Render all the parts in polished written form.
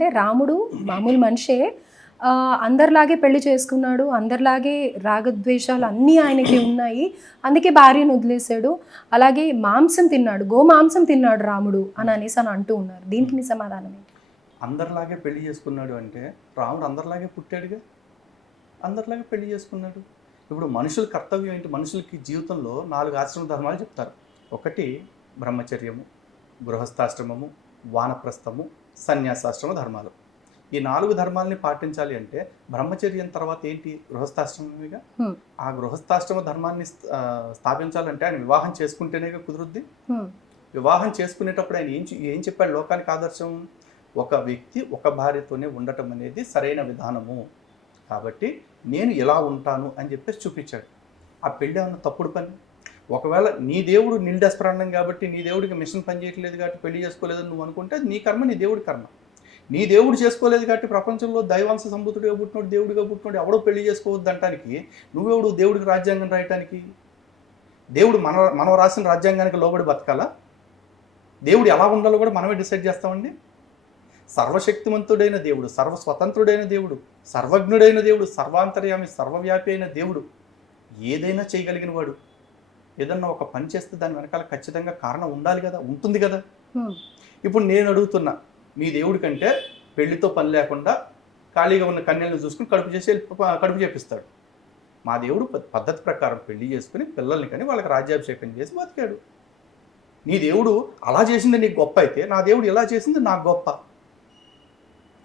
అంటే రాముడు మామూలు మనిషే. అందరిలాగే పెళ్లి చేసుకున్నాడు. అందరిలాగే రాగద్వేషాలు అన్నీ ఆయనకి ఉన్నాయి. అందుకే భార్యను వదిలేసాడు. అలాగే మాంసం తిన్నాడు. గోమాంసం తిన్నాడు రాముడు అని అనేసి అంటూ ఉన్నారు. దీనికి నీ సమాధానం ఏంటి? అందరిలాగే పెళ్లి చేసుకున్నాడు అంటే రాముడు అందరిలాగే పుట్టాడుగా, అందరిలాగే పెళ్లి చేసుకున్నాడు. ఇప్పుడు మనుషుల కర్తవ్యం ఏంటి? మనుషులకి జీవితంలో 4 ఆశ్రమ ధర్మాలు చెప్తారు. ఒకటి బ్రహ్మచర్యము, గృహస్థాశ్రమము, వానప్రస్థము, సన్యాసాశ్రమ ధర్మాలు. ఈ 4 ధర్మాలని పాటించాలి అంటే బ్రహ్మచర్యం తర్వాత ఏంటి? గృహస్థాశ్రమమేగా. ఆ గృహస్థాశ్రమ ధర్మాన్ని స్థాపించాలంటే ఆయన వివాహం చేసుకుంటేనే కుదురుద్ది. వివాహం చేసుకునేటప్పుడు ఆయన ఏం చెప్పాడు లోకానికి ఆదర్శం? ఒక వ్యక్తి ఒక భార్యతోనే ఉండటం అనేది సరైన విధానము, కాబట్టి నేను ఎలా ఉంటాను అని చెప్పేసి చూపించాడు. ఆ పెళ్ళి అన్న తప్పుడు పని. ఒకవేళ నీ దేవుడు నిండస్ప్రాణం కాబట్టి నీ దేవుడికి మిషన్ పని చేయట్లేదు కాబట్టి పెళ్లి చేసుకోలేదని నువ్వు అనుకుంటే అది నీ కర్మ, నీ దేవుడి కర్మ. నీ దేవుడు చేసుకోలేదు కాబట్టి ప్రపంచంలో దైవాంశ సంభూతుడిగా పుట్టినోడు, దేవుడిగా పుట్టినోడు ఎవడో పెళ్లి చేసుకోవద్దు అంటానికి నువ్వెవడు దేవుడికి రాజ్యాంగం రాయటానికి? దేవుడు మనం రాసిన రాజ్యాంగానికి లోబడి బతకాలా? దేవుడు ఎలా ఉండాలో కూడా మనమే డిసైడ్ చేస్తామండి. సర్వశక్తివంతుడైన దేవుడు, సర్వస్వతంత్రుడైన దేవుడు, సర్వజ్ఞుడైన దేవుడు, సర్వాంతర్యామి, సర్వవ్యాపి అయిన దేవుడు, ఏదైనా చేయగలిగిన వాడు. ఏదన్నా ఒక పని చేస్తే దాని వెనకాల ఖచ్చితంగా కారణం ఉండాలి కదా, ఉంటుంది కదా. ఇప్పుడు నేను అడుగుతున్నా, మీ దేవుడి కంటే పెళ్లితో పని లేకుండా ఖాళీగా ఉన్న కన్యలను చూసుకుని కడుపు చేపిస్తాడు. మా దేవుడు పద్ధతి ప్రకారం పెళ్లి చేసుకుని పిల్లల్ని కానీ వాళ్ళకి రాజ్యాభిషేకం చేసి బతికాడు. నీ దేవుడు అలా చేసింది నీకు గొప్ప అయితే నా దేవుడు ఎలా చేసింది నాకు గొప్ప.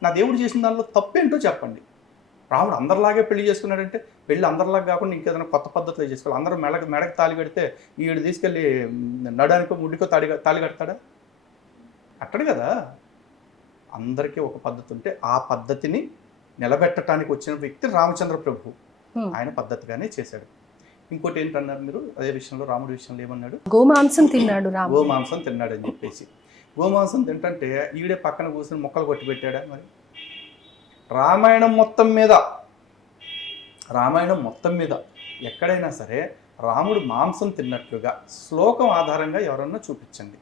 నా దేవుడు చేసిన దానిలో తప్పేంటో చెప్పండి. రాముడు అందరిలాగే పెళ్లి చేసుకున్నాడంటే పెళ్ళి అందరిలాగా కాకుండా ఇంకేదైనా కొత్త పద్ధతిలో చేసుకోవాలి. అందరూ మెడకు తాళి కడితే ఈడు తీసుకెళ్ళి నడానికో ముడికో తాళి కడతాడా? కట్టడు కదా. అందరికీ ఒక పద్ధతి ఉంటే ఆ పద్ధతిని నిలబెట్టడానికి వచ్చిన వ్యక్తి రామచంద్ర ప్రభు. ఆయన పద్ధతిగానే చేశాడు. ఇంకోటి ఏంటన్నారు మీరు అదే విషయంలో, రాముడి విషయంలో ఏమన్నాడు? గోమాంసం తిన్నాడు, గోమాంసం తిన్నాడు అని చెప్పేసి. గోమాంసం తింటే ఈడే పక్కన కూర్చొని మొక్కలు కొట్టి పెట్టాడా? మరి రామాయణం మొత్తం మీద ఎక్కడైనా సరే రాముడు మాంసం తిన్నట్లుగా శ్లోకం ఆధారంగా ఎవరన్నా చూపించండి.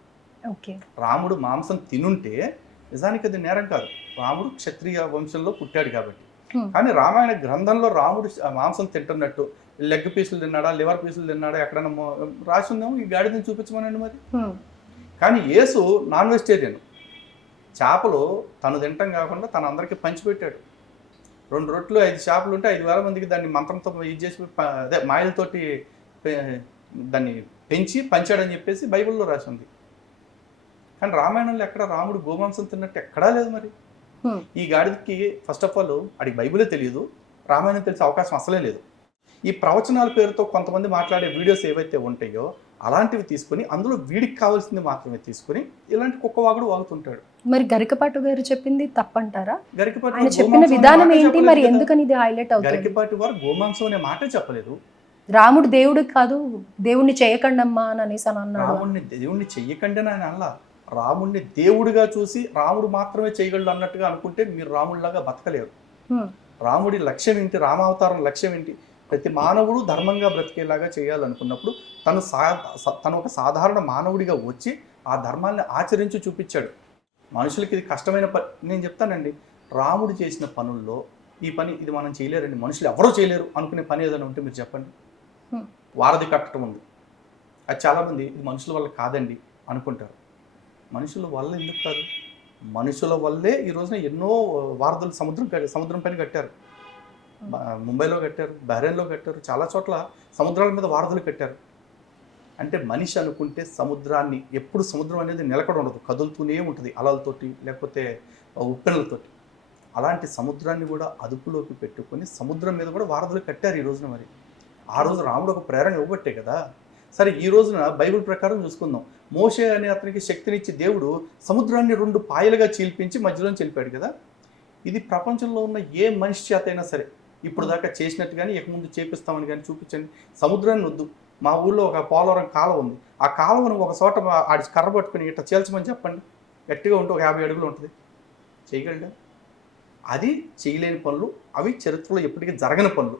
రాముడు మాంసం తినుంటే నిజానికి అది నేరం కాదు. రాముడు క్షత్రియ వంశంలో పుట్టాడు కాబట్టి. కానీ రామాయణ గ్రంథంలో రాముడు మాంసం తింటున్నట్టు లెగ్ పీసులు తిన్నాడా, లివర్ పీసులు తిన్నాడా ఎక్కడన్నా రాసి ఉందేమో, ఈ గాడిదని చూపించమనండి మరి. కానీ యేసు నాన్ వెజిటేరియన్. చేపలు తను తింటాం కాకుండా తను అందరికీ పంచిపెట్టాడు. 2 రొట్టెలు 5 చేపలు ఉంటే 5,000 మందికి దాన్ని మంత్రంతో ఇది చేసి అదే మాయలతోటి దాన్ని పెంచి పంచాడని చెప్పేసి బైబిల్లో రాసి ఉంది. కానీ రామాయణంలో ఎక్కడ రాముడు గోమాంసం తిన్నట్టు ఎక్కడా లేదు. మరి ఈ గాడికి ఫస్ట్ ఆఫ్ ఆల్ అడిగి బైబిలే తెలియదు, రామాయణం తెలిసే అవకాశం అసలే లేదు. ఈ ప్రవచనాల పేరుతో కొంతమంది మాట్లాడే వీడియోస్ ఏవైతే ఉంటాయో అలాంటివి తీసుకుని అందులో వీడికి కావాల్సింది మాత్రమే తీసుకుని ఇలాంటి కుక్కవాగుడు వాగుతుంటాడు. మరి గరికపాటి గారు చెప్పింది తప్పంటారా? గరికపాటి చెప్పిన విధానం ఏంటి మరి? ఎందుకని ఇది హైలైట్ అవుతుంది? గరికపాటి వారు గోమాంసం అనే మాటే చెప్పలేదు. రాముడు దేవుడు కాదు, దేవుణ్ణి చేయకండమ్మా అని అనేసి అన్నాడు. రాముడిని దేవుణ్ణి చెయ్యకండి అని అలా, రాముడిని దేవుడిగా చూసి రాముడు మాత్రమే చేయగలడు అన్నట్టుగా అనుకుంటే మీరు రాముడిలాగా బతకలేరు. రాముడి లక్ష్యం ఏంటి? రామావతారం లక్ష్యం ఏంటి? ప్రతి మానవుడు ధర్మంగా బ్రతికేలాగా చేయాలనుకున్నప్పుడు తను ఒక సాధారణ మానవుడిగా వచ్చి ఆ ధర్మాన్ని ఆచరించి చూపించాడు. మనుషులకి ఇది కష్టమైన పని. నేను చెప్తానండి, రాముడు చేసిన పనుల్లో ఈ పని ఇది మనం చేయలేరండి, మనుషులు ఎవరూ చేయలేరు అనుకునే పని ఏదైనా ఉంటే మీరు చెప్పండి. వారధి కట్టడం ఉంది. అది చాలామంది ఇది మనుషుల వల్ల కాదండి అనుకుంటారు. మనుషుల వల్ల ఎందుకు కాదు? మనుషుల వల్లే ఈ రోజున ఎన్నో వారధులు సముద్రం పైన కట్టారు. ముంబైలో కట్టారు, బహ్రెయిన్లో కట్టారు, చాలా చోట్ల సముద్రాల మీద వారధులు కట్టారు. అంటే మనిషి అనుకుంటే సముద్రాన్ని ఎప్పుడు సముద్రం అనేది నిలకడ ఉండదు, కదులుతూనే ఉంటుంది అలలతోటి లేకపోతే ఉప్పెనలతోటి. అలాంటి సముద్రాన్ని కూడా అదుపులోకి పెట్టుకొని సముద్రం మీద కూడా వారధులు కట్టారు ఈ రోజున. మరి ఆ రోజు రాముడు ఒక ప్రేరణ ఇవ్వబట్టే కదా. సరే, ఈ రోజున బైబిల్ ప్రకారం చూసుకుందాం. మోషే అనే అతనికి శక్తినిచ్చి దేవుడు సముద్రాన్ని 2 పాయలుగా చీల్పించి మధ్యలో చెలిపాడు కదా. ఇది ప్రపంచంలో ఉన్న ఏ మనిషి చేత అయినా సరే ఇప్పుడు దాకా చేసినట్టు కానీ ఇక ముందు చేపిస్తామని కానీ చూపించండి. సముద్రాన్ని వద్దు, మా ఊళ్ళో ఒక పోలవరం కాలువ ఉంది, ఆ కాలువను ఒక చోట ఆడి కర్ర పట్టుకుని ఇట్లా చేల్చమని చెప్పండి, గట్టిగా ఉంటే ఒక 50 అడుగులు ఉంటుంది. చేయగలడా? అది చేయలేని పనులు, అవి చరిత్రలో ఎప్పటికీ జరగని పనులు.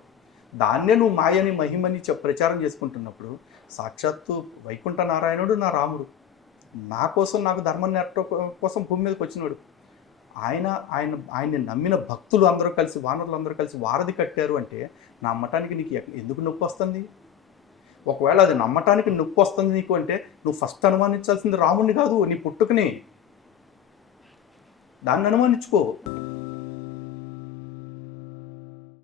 దాన్నే నువ్వు మాయని మహిమని ప్రచారం చేసుకుంటున్నప్పుడు సాక్షాత్తు వైకుంఠ నారాయణుడు నా రాముడు, నా కోసం నాకు ధర్మం నేర్పడం కోసం భూమి మీదకి వచ్చినాడు. ఆయన ఆయన ఆయన్ని నమ్మిన భక్తులు అందరూ కలిసి వానరులు అందరూ కలిసి వారధి కట్టారు అంటే నమ్మటానికి నీకు ఎందుకు నొప్పి వస్తుంది? ఒకవేళ అది నమ్మటానికి నొప్పి వస్తుంది నీకు అంటే నువ్వు ఫస్ట్ అనుమానించాల్సింది రాముడిని కాదు, నీ పుట్టుకని. దాన్ని అనుమానించుకో.